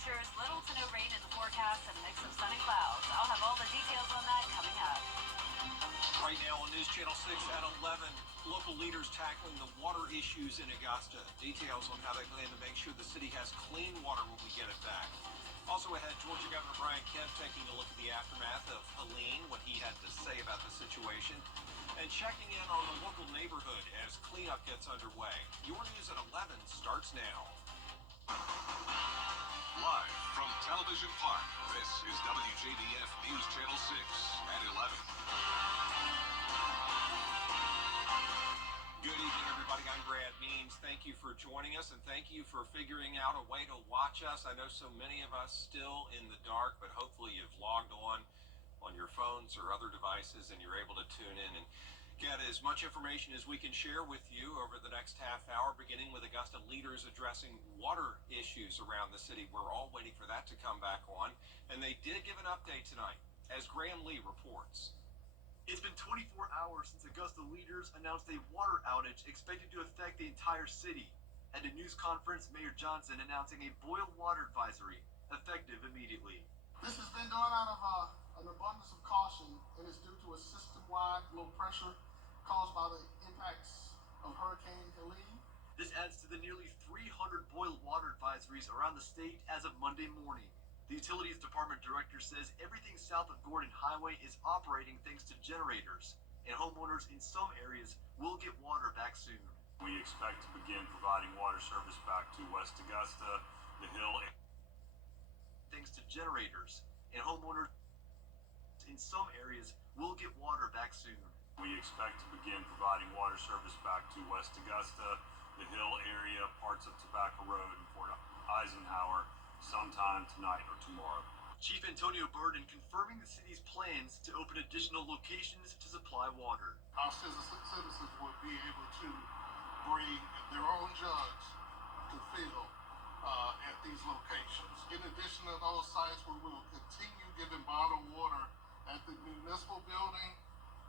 temperatures, little to no rain in the forecast, and a mix of sun and clouds. I'll have all the details on that coming up. Right now on News Channel 6 at 11, local leaders tackling the water issues in Augusta. Details on how they plan to make sure the city has clean water when we get it back. Also ahead, Georgia Governor Brian Kemp taking a look at the aftermath of Helene, what he had to say about the situation, and checking in on the local neighborhood as cleanup gets underway. Your News at 11 starts now. Live from Television Park, this is WJBF News Channel 6 at 11. Good evening, everybody. I'm Brad Means. Thank you for joining us, and thank you for figuring out a way to watch us. I know so many of us still in the dark, but hopefully you've logged on your phones or other devices, and you're able to tune in and get as much information as we can share with you over the next half hour, beginning with Augusta leaders addressing water issues around the city. We're all waiting for that to come back on, and they did give an update tonight, as Graham Lee reports. It's been 24 hours since Augusta leaders announced a water outage expected to affect the entire city. At a news conference, Mayor Johnson announcing a boil water advisory effective immediately. This has been done out of an abundance of caution, and it's due to a system-wide low pressure caused by the impacts of Hurricane Helene. This adds to the nearly 300 boil water advisories around the state as of Monday morning. The Utilities Department Director says everything south of Gordon Highway is operating thanks to generators, and homeowners in some areas will get water back soon. We expect to begin providing water service back to West Augusta, the Hill. Thanks to generators, and homeowners in some areas will get water back soon. We expect to begin providing water service back to West Augusta, the Hill area, parts of Tobacco Road, and Fort Eisenhower sometime tonight or tomorrow. Chief Antonio Burden confirming the city's plans to open additional locations to supply water. Our citizens will be able to bring their own jugs to fill at these locations. In addition to those sites, we will continue giving bottled water at the municipal building,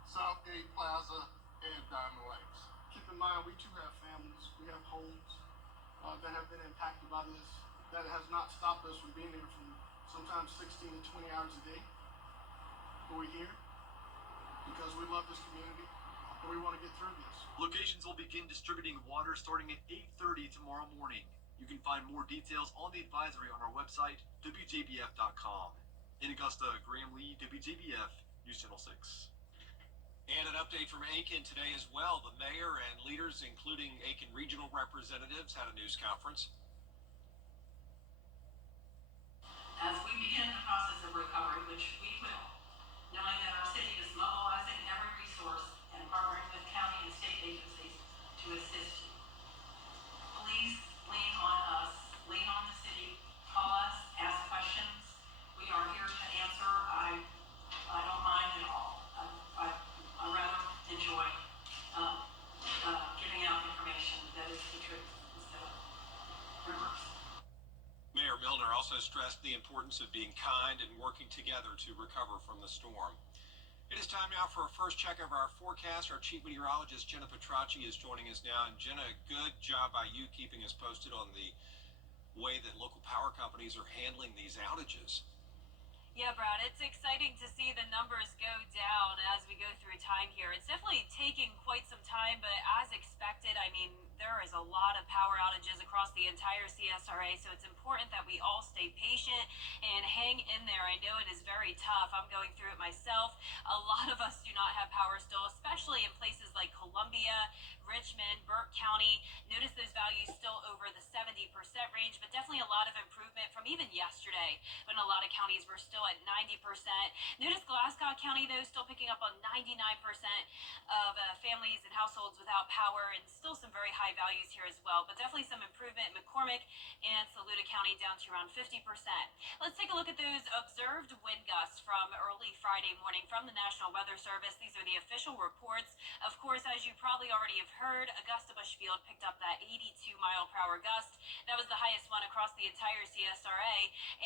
Southgate Plaza, and Diamond Lakes. Keep in mind, we too have families, we have homes that have been impacted by this. That has not stopped us from being here from sometimes 16 to 20 hours a day. But we're here because we love this community and we want to get through this. Locations will begin distributing water starting at 8:30 tomorrow morning. You can find more details on the advisory on our website, WJBF.com. In Augusta, Graham Lee, WJBF, News Channel 6. And an update from Aiken today as well. The mayor and leaders, including Aiken regional representatives, had a news conference. As we begin the process of recovery, which we will, knowing that our city is mobilizing every resource and partnering with county and state agencies to assist you. Please lean on us, lean on the city, call us, ask questions. We are here to answer. I don't mind at all. I rather enjoy giving out information that is the truth instead of rumors. Mayor Milner also stressed the importance of being kind and working together to recover from the storm. It is time now for a first check of our forecast. Our chief meteorologist, Jenna Petracci, is joining us now. And Jenna, good job by you keeping us posted on the way that local power companies are handling these outages. Yeah, Brad, it's exciting to see the numbers go down as we go through time here. It's definitely taking quite some time, but as expected, I mean, there is a lot of power outages across the entire CSRA, so it's important that we all stay patient and hang in there. I know it is very tough. I'm going through it myself. A lot of us do not have power still, especially in places like Columbia, Richmond, Burke County. Notice those values still over the 70% range, but definitely a lot of improvement from even yesterday when a lot of counties were still at 90%. Notice Glasgow County, though, still picking up on 99% of families and households without power, and still some very high values here as well, but definitely some improvement in McCormick and Saluda County down to around 50%. Let's take a look at those observed wind gusts from early Friday morning from the National Weather Service. These are the official reports. Of course, as you probably already have heard, Augusta Bushfield picked up that 82-mile-per-hour gust. That was the highest one across the entire CSRA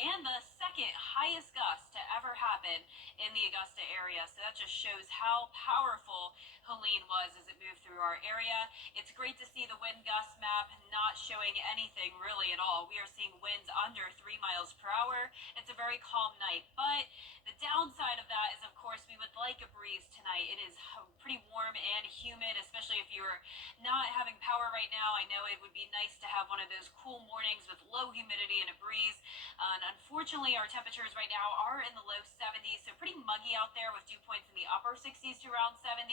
and the second highest gust to ever happen in the Augusta area. So that just shows how powerful Helene was as it moved through our area. It's great to see the wind gust map not showing anything really at all. We are seeing winds under 3 miles per hour. It's a very calm night, but the downside of that is, of course, we would like a breeze tonight. It is pretty warm and humid, especially if you're not having power right now. I know it would be nice to have one of those cool mornings with low humidity and a breeze. And unfortunately, our temperatures right now are in the low 70s, so pretty muggy out there with dew points in the upper 60s to around 70.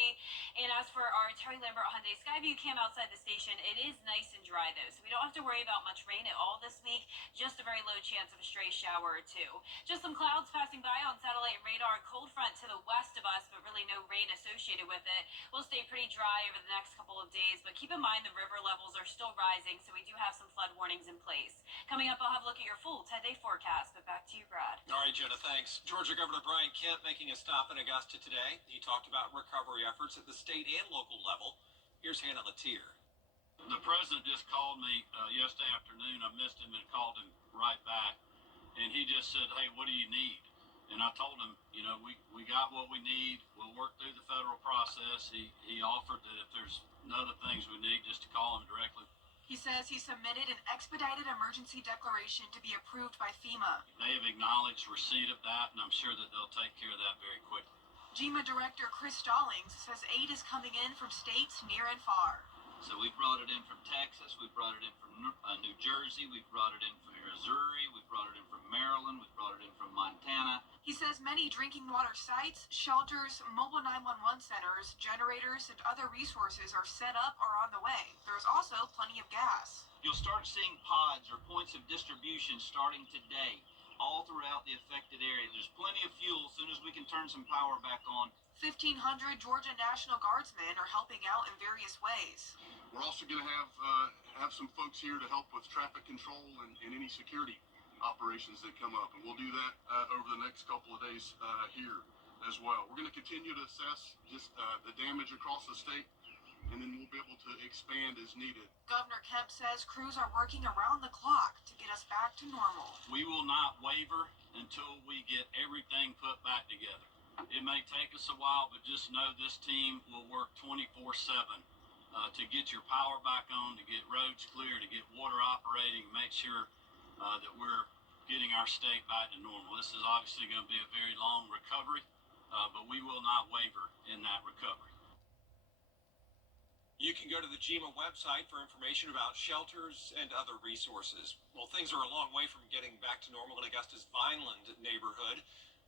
And as for our Terry Lambert Hyundai Skyview cam outside the station, it is nice and dry though, so we don't have to worry about much rain at all this week. Just a very low chance of a stray shower or two. Just some clouds passing by on satellite and radar. Cold front to the west of us, but really no rain associated with it. We'll stay pretty dry over the next couple of days, but keep in mind the river levels are still rising, so we do have some flood warnings in place. Coming up, I'll have a look at your full 10-day forecast, but back to you, Brad. All right, Jenna, thanks. Georgia Governor Brian Kemp making a stop in Augusta today. He talked about recovery efforts at the state and local level. Here's Hannah Latier. The president just called me yesterday afternoon. I missed him and called him right back. And he just said, hey, what do you need? And I told him, we got what we need. We'll work through the federal process. He offered that if there's other things we need, just to call him directly. He says he submitted an expedited emergency declaration to be approved by FEMA. They have acknowledged receipt of that, and I'm sure that they'll take care of that very quickly. GEMA Director Chris Stallings says aid is coming in from states near and far. So we brought it in from Texas, we brought it in from New Jersey, we brought it in from Missouri, we brought it in from Maryland, we brought it in from Montana. He says many drinking water sites, shelters, mobile 911 centers, generators, and other resources are set up or on the way. There's also plenty of gas. You'll start seeing pods or points of distribution starting today, all throughout the affected area. There's plenty of fuel as soon as we can turn some power back on. 1,500 Georgia National Guardsmen are helping out in various ways. We're also going to have some folks here to help with traffic control and any security operations that come up, and we'll do that over the next couple of days here as well. We're going to continue to assess just the damage across the state, and then we'll be able to expand as needed. Governor Kemp says crews are working around the clock to get us back to normal. We will not waver until we get everything put back together. It may take us a while, but just know this team will work 24/7 to get your power back on, to get roads clear, to get water operating, make sure that we're getting our state back to normal. This is obviously going to be a very long recovery, but we will not waver in that recovery. You can go to the GEMA website for information about shelters and other resources. Well, things are a long way from getting back to normal in Augusta's Vineland neighborhood.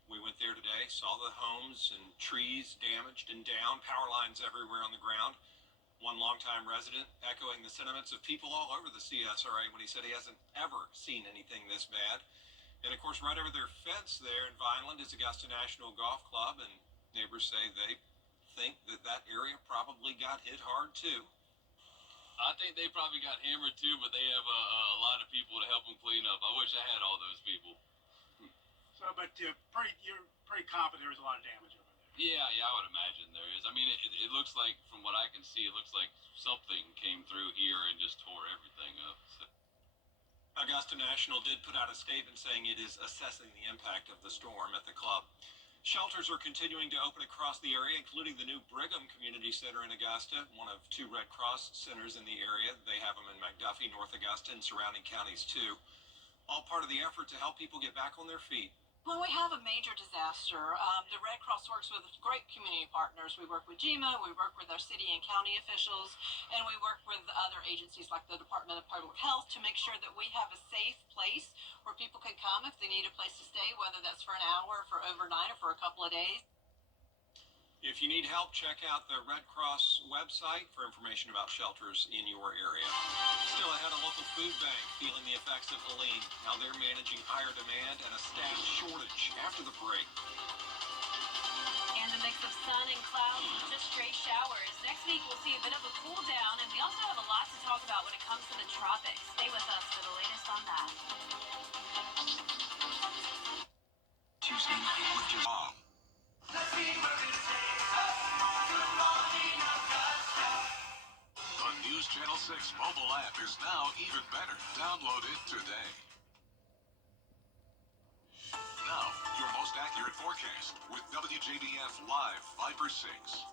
We went there today, saw the homes and trees damaged and down, power lines everywhere on the ground. One longtime resident echoing the sentiments of people all over the CSRA when he said he hasn't ever seen anything this bad. And of course, right over their fence there in Vineland is Augusta National Golf Club, and neighbors say they think that area probably got hit hard too. I think they probably got hammered too, but they have a lot of people to help them clean up. I wish I had all those people. So, but you're pretty confident there was a lot of damage over there. Yeah, I would imagine there is. I mean, it looks like, from what I can see, it looks like something came through here and just tore everything up. So. Augusta National did put out a statement saying it is assessing the impact of the storm at the club. Shelters are continuing to open across the area, including the new Brigham Community Center in Augusta, one of 2 Red Cross centers in the area. They have them in McDuffie, North Augusta, and surrounding counties too. All part of the effort to help people get back on their feet. When we have a major disaster, the Red Cross works with great community partners. We work with GEMA, we work with our city and county officials, and we work with other agencies like the Department of Public Health to make sure that we have a safe place where people can come if they need a place to stay, whether that's for an hour, for overnight, or for a couple of days. If you need help, check out the Red Cross website for information about shelters in your area. Still ahead, a local food bank feeling the effects of Helene. Now they're managing higher demand and a staff shortage after the break. And a mix of sun and clouds with just stray showers. Next week, we'll see a bit of a cool down, and we also have a lot to talk about when it comes to the tropics. Stay with us for the latest on that. Tuesday night with just The News Channel 6 mobile app is now even better. Download it today. Now, your most accurate forecast with WJBF Live Viper 6.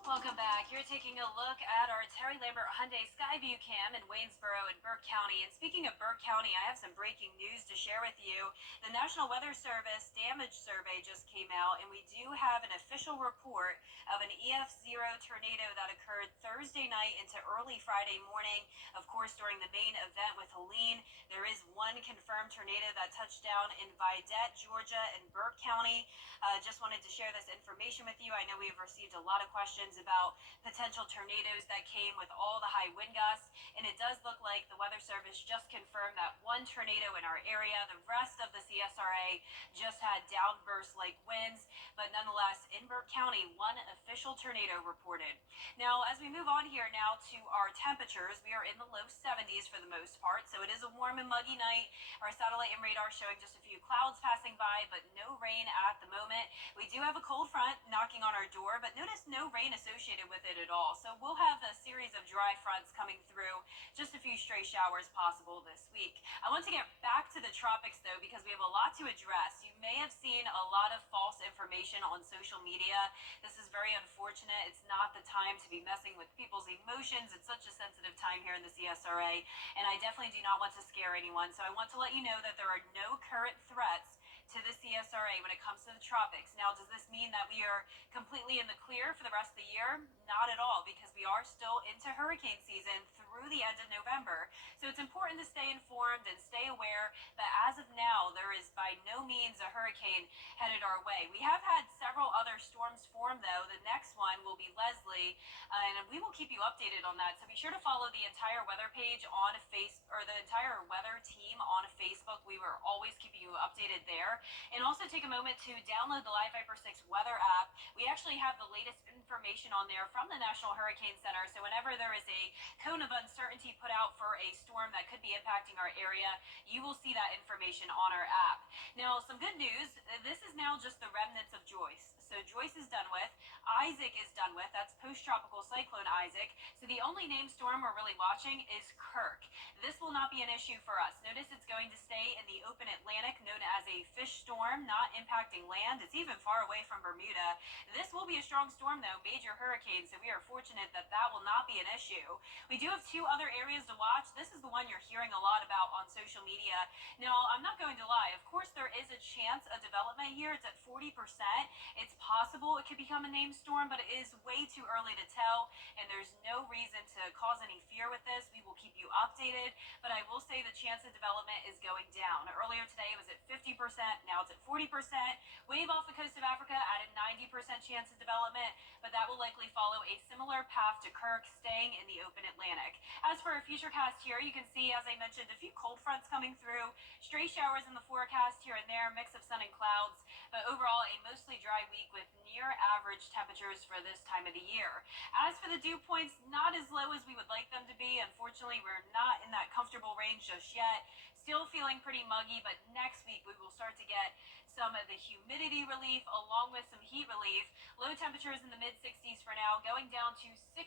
Welcome back. You're taking a look at our Terry Lambert Hyundai Skyview cam in Waynesboro and Burke County. And speaking of Burke County, I have some breaking news to share with you. The National Weather Service damage survey just came out, and we do have an official report of an EF0 tornado that occurred Thursday night into early Friday morning. Of course, during the main event with Helene, there is one confirmed tornado that touched down in Vidette, Georgia, and Burke County. Just wanted to share this information with you. I know we've received a lot of questions about potential tornadoes that came with all the high wind gusts, and it does look like the Weather Service just confirmed that one tornado in our area. The rest of the CSRA just had downburst-like winds, but nonetheless, in Burke County, one official tornado reported. Now, as we move on here now to our temperatures, we are in the low 70s for the most part, so it is a warm and muggy night. Our satellite and radar showing just a few clouds passing by, but no rain at the moment. We do have a cold front knocking on our door, but notice no rain associated with it at all. So we'll have a series of dry fronts coming through, just a few stray showers possible this week. I want to get back to the tropics though, because we have a lot to address. You may have seen a lot of false information on social media. This is very unfortunate. It's not the time to be messing with people's emotions. It's such a sensitive time here in the CSRA, and I definitely do not want to scare anyone. So I want to let you know that there are no current threats to the CSRA when it comes to the tropics. Now, does this mean that we are completely in the clear for the rest of the year? Not at all, because we are still into hurricane season through the end of November. So it's important to stay informed and stay aware that as of now, there is by no means a hurricane headed our way. We have had several other storms form though. The next one will be Leslie, and we will keep you updated on that. So be sure to follow the entire weather page on the entire weather team on Facebook. We were always keeping you updated there. And also take a moment to download the Live Viper 6 weather app. We actually have the latest information on there from the National Hurricane Center. So whenever there is a cone of uncertainty put out for a storm that could be impacting our area, you will see that information on our app. Now, some good news. This is now just the remnants of Joyce. So Joyce is done with. Isaac is done with. That's post-tropical cyclone Isaac. So the only named storm we're really watching is Kirk. This will not be an issue for us. Notice it's going to stay in the open Atlantic, known as a fish storm, not impacting land. It's even far away from Bermuda. This will be a strong storm though, major hurricane, so we are fortunate that that will not be an issue. We do have two other areas to watch. This is the one you're hearing a lot about on social media. Now, I'm not going to lie. Of course, there is a chance of development here. It's at 40%. It's possible it could become a named storm, but it is way too early to tell, and there's no reason to cause any fear with this. We will keep you updated, but I will say the chance of development is going down. Earlier today it was at 50%, now it's at 40%. Wave off the coast of Africa at a 90% chance of development, but that will likely follow a similar path to Kirk, staying in the open Atlantic. As for our future cast here, you can see, as I mentioned, a few cold fronts coming through, stray showers in the forecast here and there, mix of sun and clouds, but overall a mostly dry week with near average temperatures for this time of the year. As for the dew points, not as low as we would like them to be. Unfortunately, we're not in that comfortable range just yet. Still feeling pretty muggy, but next week we will start to get some of the humidity relief along with some heat relief. Low temperatures in the mid-60s for now, going down to 60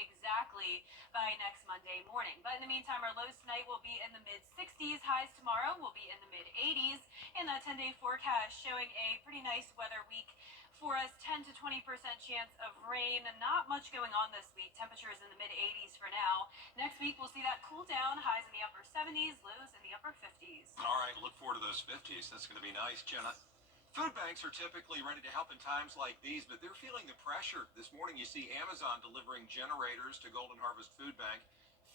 exactly by next Monday morning. But in the meantime, our lows tonight will be in the mid-60s. Highs tomorrow will be in the mid-80s. And that 10-day forecast showing a pretty nice weather week for us, 10 to 20% chance of rain. Not much going on this week. Temperatures in the mid-80s for now. Next week, we'll see that cool down. Highs in the upper 70s, lows in the upper 50s. All right, look forward to those 50s. That's going to be nice, Jenna. Food banks are typically ready to help in times like these, but they're feeling the pressure. This morning, you see Amazon delivering generators to Golden Harvest Food Bank.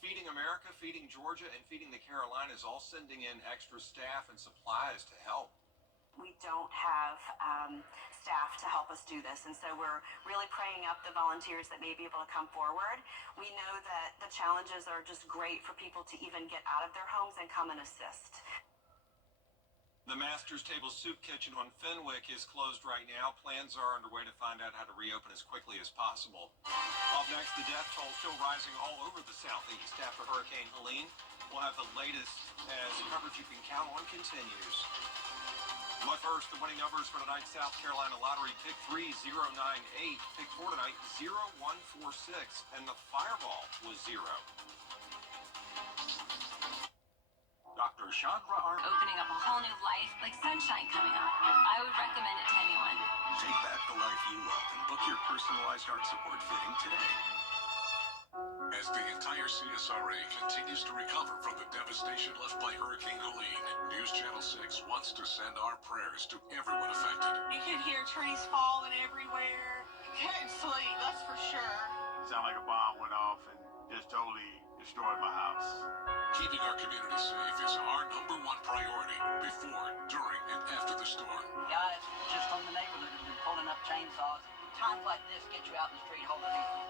Feeding America, Feeding Georgia, and Feeding the Carolinas all sending in extra staff and supplies to help. We don't have staff to help us do this, and so we're really praying up the volunteers that may be able to come forward. We know that the challenges are just great for people to even get out of their homes and come and assist. The Master's Table Soup Kitchen on Fenwick is closed right now. Plans are underway to find out how to reopen as quickly as possible. Up next, the death toll still rising all over the southeast after Hurricane Helene. We'll have the latest as coverage you can count on continues. But first, the winning numbers for tonight's South Carolina Lottery. Pick 3, 098. Pick 4 tonight, 0146. And the fireball was 0. Dr. Chandra Arnold. Opening up a whole new life, like sunshine coming up. I would recommend it to anyone. Take back the life you love and book your personalized heart support fitting today. As the entire CSRA continues to recover from the devastation left by Hurricane Helene, News Channel 6 wants to send our prayers to everyone affected. You can hear trees falling everywhere. Can't sleep, that's for sure. Sound like a bomb went off and just totally destroyed my house. Keeping our community safe is our #1 priority before, during, and after the storm. Guys just from the neighborhood have been pulling up chainsaws. Times like this get you out in the street holding hands.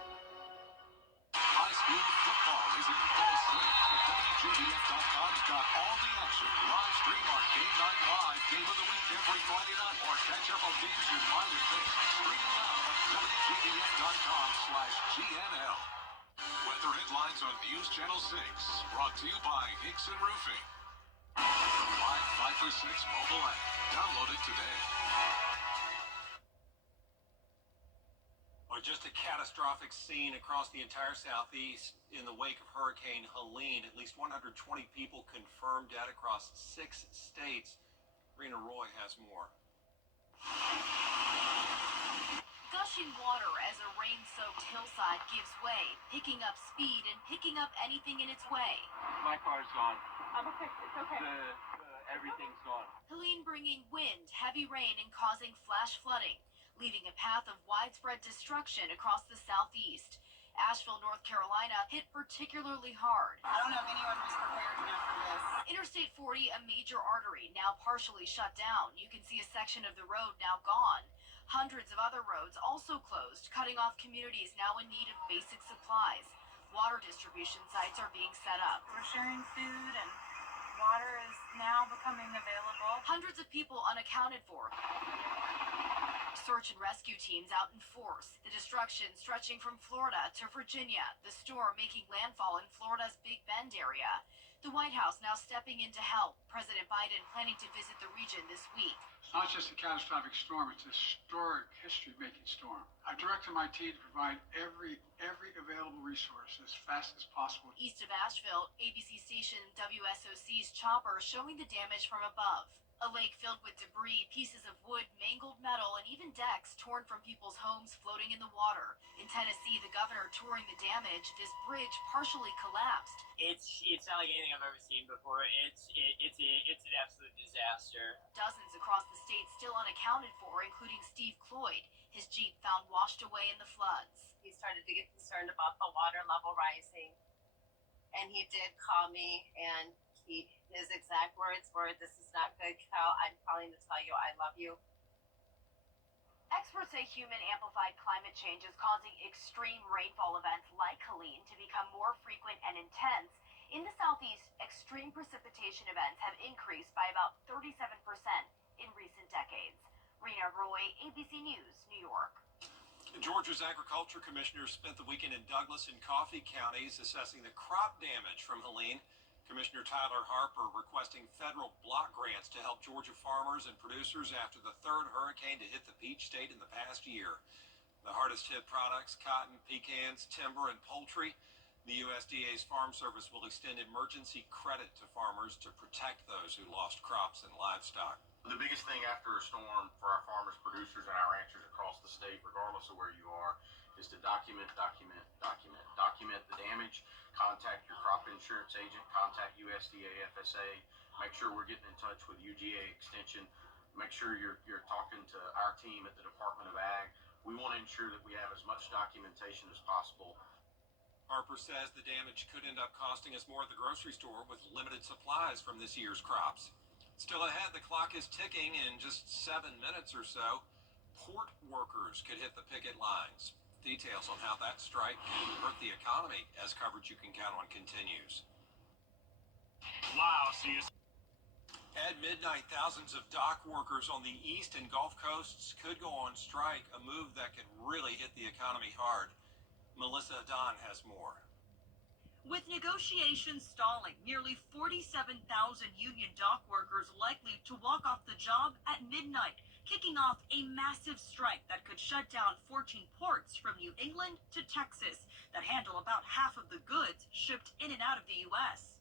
High school football is in full swing, and WJBF.com's got all the action. Live stream our Game Night Live Game of the Week every Friday night, or catch up on games you might have missed. Streaming now at WJBF.com/GNL. Weather headlines on News Channel 6, brought to you by Hickson Roofing. The live 5 for 6 mobile app. Download it today. Well, just a catastrophic scene across the entire southeast in the wake of Hurricane Helene. At least 120 people confirmed dead across 6 states. Rena Roy has more. Gushing water as a rain-soaked hillside gives way, picking up speed and picking up anything in its way. My car's gone. I'm okay, it's okay. Everything's gone. Helene bringing wind, heavy rain, and causing flash flooding, leaving a path of widespread destruction across the southeast. Asheville, North Carolina, hit particularly hard. I don't know if anyone was prepared enough for this. Interstate 40, a major artery, now partially shut down. You can see a section of the road now gone. Hundreds of other roads also closed, cutting off communities now in need of basic supplies. Water distribution sites are being set up. We're sharing food and water is now becoming available. Hundreds of people unaccounted for. Search and rescue teams out in force. The destruction stretching from Florida to Virginia. The storm making landfall in Florida's Big Bend area. The White House now stepping in to help. President Biden planning to visit the region this week. It's not just a catastrophic storm, it's a historic, history-making storm. I've directed my team to provide every available resource as fast as possible. East of Asheville, ABC station WSOC's chopper showing the damage from above. A lake filled with debris, pieces of wood, mangled metal, and even decks torn from people's homes floating in the water. In Tennessee, the governor touring the damage. This bridge partially collapsed. It's not like anything I've ever seen before. It's an absolute disaster. Dozens across the state still unaccounted for, including Steve Cloyd. His Jeep found washed away in the floods. He started to get concerned about the water level rising, and he did call me, and his exact words were, "This is not good, Cal. I'm calling to tell you I love you." Experts say human-amplified climate change is causing extreme rainfall events like Helene to become more frequent and intense. In the southeast, extreme precipitation events have increased by about 37% in recent decades. Rena Roy, ABC News, New York. Georgia's agriculture commissioners spent the weekend in Douglas and Coffee counties assessing the crop damage from Helene. Commissioner Tyler Harper requesting federal block grants to help Georgia farmers and producers after the 3rd hurricane to hit the Peach State in the past year. The hardest hit products, cotton, pecans, timber, and poultry. The USDA's Farm Service will extend emergency credit to farmers to protect those who lost crops and livestock. The biggest thing after a storm for our farmers, producers, and our ranchers across the state, regardless of where you are, is to document the damage. Contact your crop insurance agent, contact USDA FSA, make sure we're getting in touch with UGA Extension, make sure you're talking to our team at the Department of Ag. We want to ensure that we have as much documentation as possible. Harper says the damage could end up costing us more at the grocery store with limited supplies from this year's crops. Still ahead, the clock is ticking. In just 7 minutes or so, port workers could hit the picket lines. Details on how that strike can hurt the economy as coverage you can count on continues. Wow, see you. At midnight, thousands of dock workers on the east and Gulf coasts could go on strike, a move that could really hit the economy hard. Melissa Don has more. With negotiations stalling, nearly 47,000 union dock workers likely to walk off the job at midnight, kicking off a massive strike that could shut down 14 ports from New England to Texas that handle about half of the goods shipped in and out of the U.S.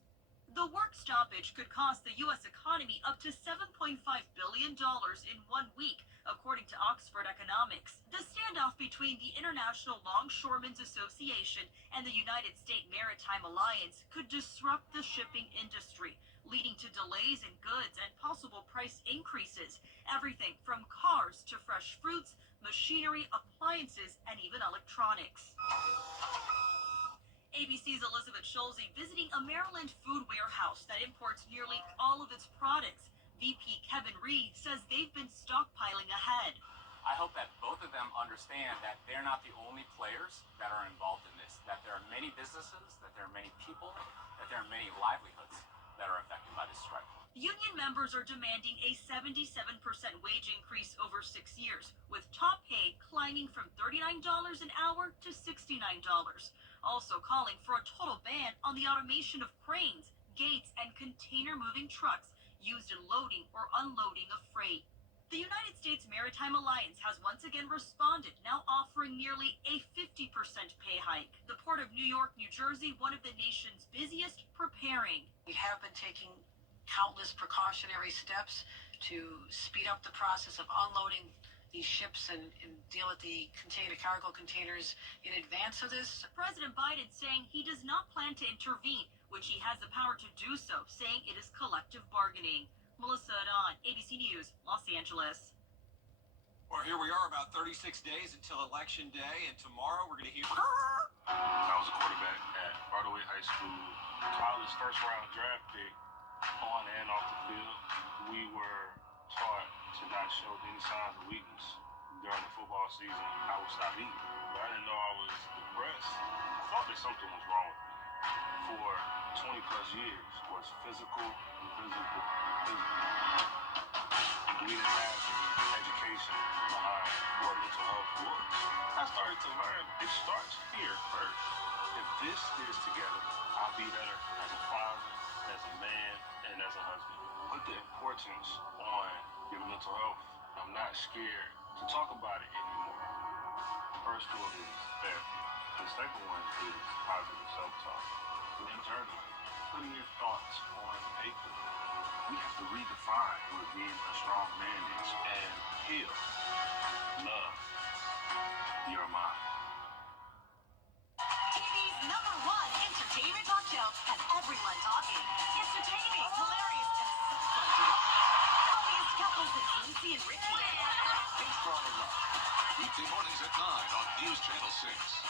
The work stoppage could cost the U.S. economy up to $7.5 billion in 1 week, according to Oxford Economics. The standoff between the International Longshoremen's Association and the United States Maritime Alliance could disrupt the shipping industry, leading to delays in goods and possible price increases. Everything from cars to fresh fruits, machinery, appliances, and even electronics. ABC's Elizabeth Schulze visiting a Maryland food warehouse that imports nearly all of its products. VP Kevin Ree says they've been stockpiling ahead. I hope that both of them understand that they're not the only players that are involved in this, that there are many businesses, that there are many people, that there are many livelihoods that are affected by this strike. Union members are demanding a 77% wage increase over 6 years, with top pay climbing from $39 an hour to $69. Also calling for a total ban on the automation of cranes, gates, and container-moving trucks used in loading or unloading of freight. The United States Maritime Alliance has once again responded, now offering nearly a 50% pay hike. The Port of New York, New Jersey, one of the nation's busiest, preparing. We have been taking countless precautionary steps to speed up the process of unloading these ships and deal with the cargo containers in advance of this. President Biden saying he does not plan to intervene, which he has the power to do so, saying it is collective bargaining. Melissa Adon, ABC News, Los Angeles. Well, here we are about 36 days until Election Day, and tomorrow we're going to hear... I was a quarterback at Broadway High School, college first-round draft pick, on and off the field. We were taught to not show any signs of weakness during the football season. I would stop eating, but I didn't know I was depressed. I thought that something was wrong with me. For 20 plus years was physical. We didn't have any education behind what mental health was. I started to learn it starts here first. If this is together, I'll be better as a father, as a man, and as a husband. Put the importance on your mental health. I'm not scared to talk about it anymore. First one is therapy. The second one is positive self-talk. And internally, putting your thoughts on paper. We have to redefine what being a strong man is and heal. Love your mind. TV's #1 entertainment talk show has everyone talking. Entertaining, hilarious, and so fun to watch. Funniest couples is Lucy and Ricky. Big Strong and Love. Weekday mornings at 9 on News Channel 6.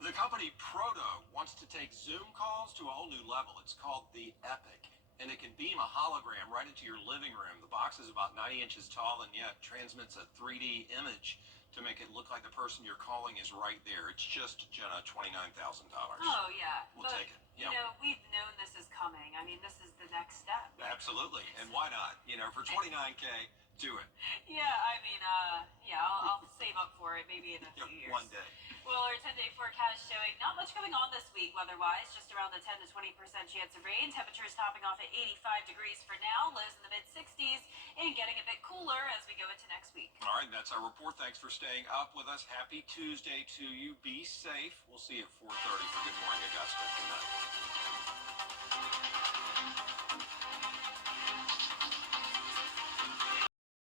The company Proto wants to take Zoom calls to a whole new level. It's called the Epic, and it can beam a hologram right into your living room. The box is about 90 inches tall and yet transmits a 3D image to make it look like the person you're calling is right there. It's just, Jenna, $29,000. Oh, yeah. We'll but, take it. You know, we've known this is coming. I mean, this is the next step. Absolutely. And why not? You know, for $29K, do it. Yeah, I mean, I'll save up for it maybe in a few years. One day. Well, our 10-day forecast showing not much going on this week weather-wise, just around the 10 to 20% chance of rain. Temperatures topping off at 85 degrees for now, lows in the mid-60s, and getting a bit cooler as we go into next week. All right, that's our report. Thanks for staying up with us. Happy Tuesday to you. Be safe. We'll see you at 4:30 for Good Morning Augusta tonight.